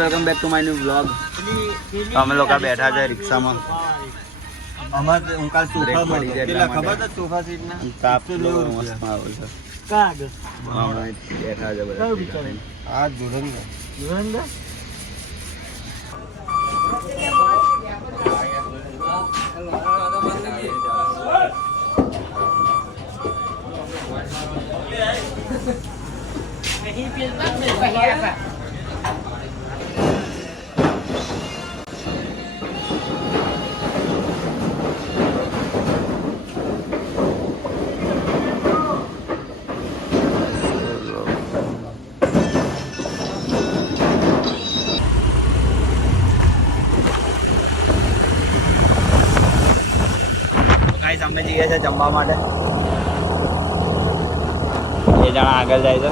Welcome back to my new vlog. અમે લોકો બેઠા છે રિક્ષામાં. અમારે હું કાલ સોફામાં હતો. કેટલા ખબર છે સોફા સીટ ના? તાપ તો મસ્ત આવે છે. કાગ અમે બેઠા છે બધા. આ ધુરંધર. ધુરંધર ગાઈસ અમે જઈએ છીએ જમવા માટે. બે જણા આગળ જાય છે.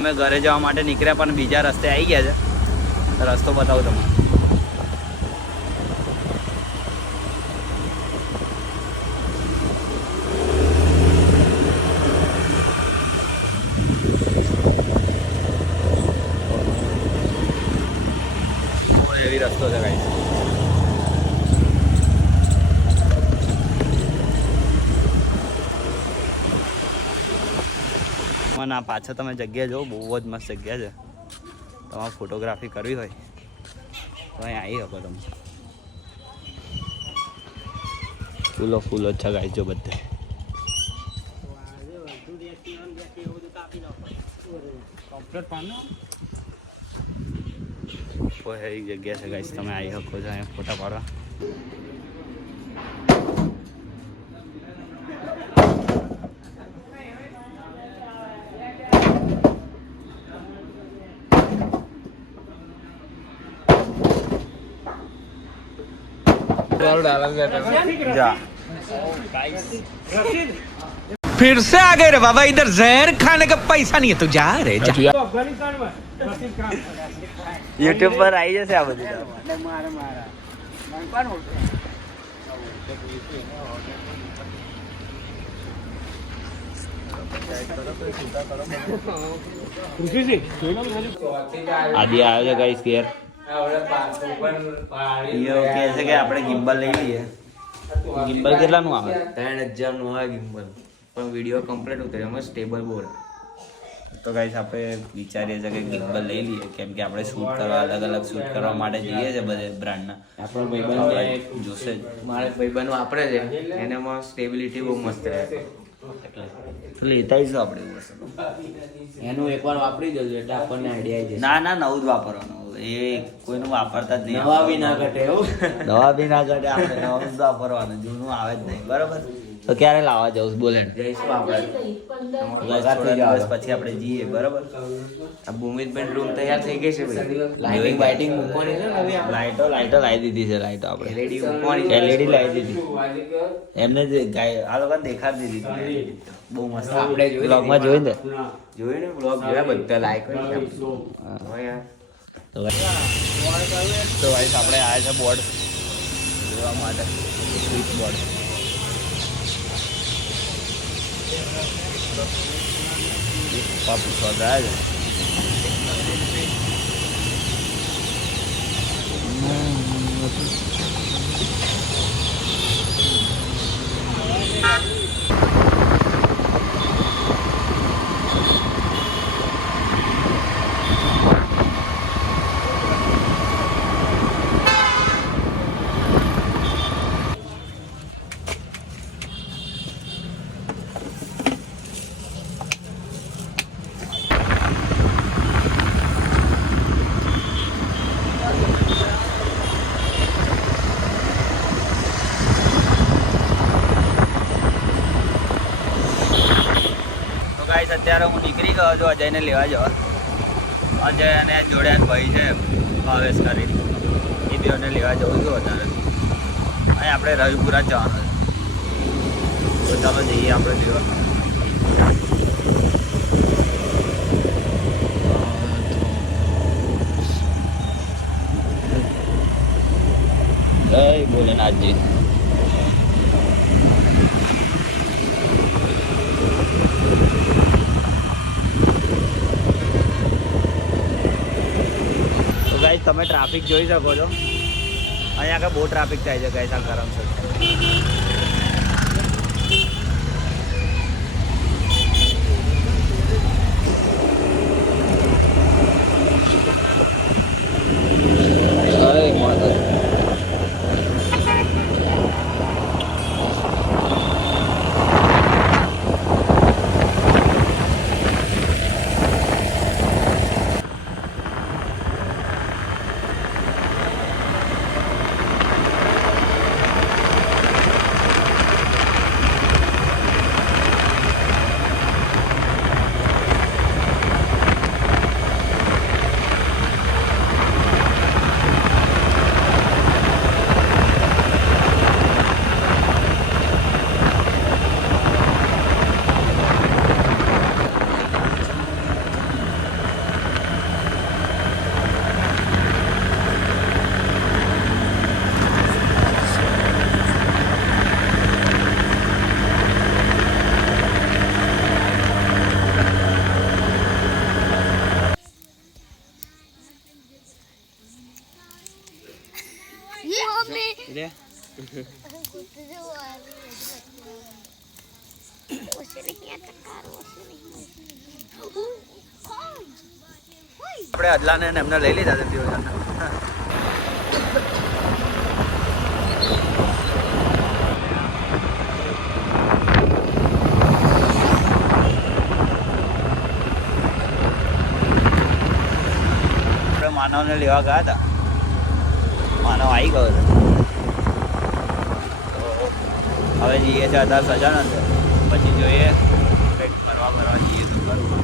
અમે ઘરે જવા માટે નીકળ્યા પણ બીજા રસ્તે આવી ગયા છે. રસ્તો બતાવું તમને. એવી રસ્તો છે ગાઈસ. ના પાછળ તમે જગ્યા જો બહુ જ મસ્ત જગ્યા છે. તમારે ફોટોગ્રાફી કરવી હોય તો અહીં આવી શકો તમે. ફૂલો ફૂલો જ છે ગાઈસ જો બધે. કોઈ એવી જગ્યા છે ગાઈસ તમે આવી શકો છો અહીંયા ફોટા પાડવા. जा फिर से आ गए रे बाबा, इधर जहर खाने का पैसा नहीं है तो जा रे जा। यूट्यूब पर आई जैसे आ बધી આદિ આવ્યો છે ગાઈસ ઘેર. કે છે કે આપણે ગિમ્બલ લઈ લઈએ. ગિમ્બલ કેટલાનું આવે? 3000 નું આવે ગિમ્બલ. પણ વિડિયો કમ્પ્લીટ ઉતરે એમાં સ્ટેબલ બોર્ડ. તો ગાઈસ આપણે વિચારીએ છીએ કે ગિમ્બલ લઈ લઈએ કેમ કે આપણે શૂટ કરવા અલગ અલગ શૂટ કરવા માટે જઈએ છીએ બધે બ્રાન્ડના. આપણો ભાઈબંધ જોશે જ. મારે ભાઈબંધ વાપરે છે એનામાં સ્ટેબિલિટી બહુ મસ્ત રહે એટલે લેતા આવીશું આપણે એવું હશે. એનું એકવાર વાપરી જજો એટલે આપણને આઈડિયા આવી જશે. ના ના નવું જ વાપરવાનું. એ કોઈનું વાપરતા જ નહીં. નવા બી ના ઘટે એવું. દવા બી ના ઘટે. આપણે નવું જ વાપરવાનું. જૂનું આવે જ નહીં. બરાબર. તો ક્યારે લાવવા જવું બોલે? જઈશું આપણે થોડા દિવસ પછી આપણે જઈએ. બરાબર. આ ભૂમિતભાઈ રૂમ તૈયાર થઈ ગઈ છે ભાઈ. લાઇટિંગ બાઇટિંગ મૂકવાની છે ને હવે આપણે. લાઈટો લાવી દીધી છે. લાઈટો આપણે LED મૂકવાની છે. LED લાવી દીધી. એમને જે આ લોકોને દેખાડી દીધી. બહુ મસ્ત. આપણે બ્લોગમાં જોઈ ને. જોયું ને બ્લોગ જોયા બધા લાઈક કરી યાર. તો ગાઈસ આપણે આવ્યા છે બોર્ડ જોવા માટે. સ્વિચ બોર્ડ પૂછવા ગયા છે. ગાઈસ અત્યારે હું નીકળી ગયો છું અજયને લેવા જવા. અજય અને જોડે ભાઈ છે ભાવેશ કરીને, એ બેઓને લેવા જવું છું અત્યારે. અહીં આપણે રવિપુરા જવાનું છે, તો ચાલો જઈએ આપણે લેવા. જય ભોલેનાથજી. તો ગાઈસ તમે ટ્રાફિક જોઈ શકો છો, અહીંયા આગળ બહુ ટ્રાફિક થાય છે ગાઈસ આ કરમસદ. આપણે અદલાને એમને લઈ લીધા છે આપણે માનવને લેવા ગયા હતા. માનવ આવી ગયો છે. હવે જઈએ છીએ અત્યારે સજાનંદ, પછી જોઈએ કંઈક ફરવા જઈએ તો કરવું.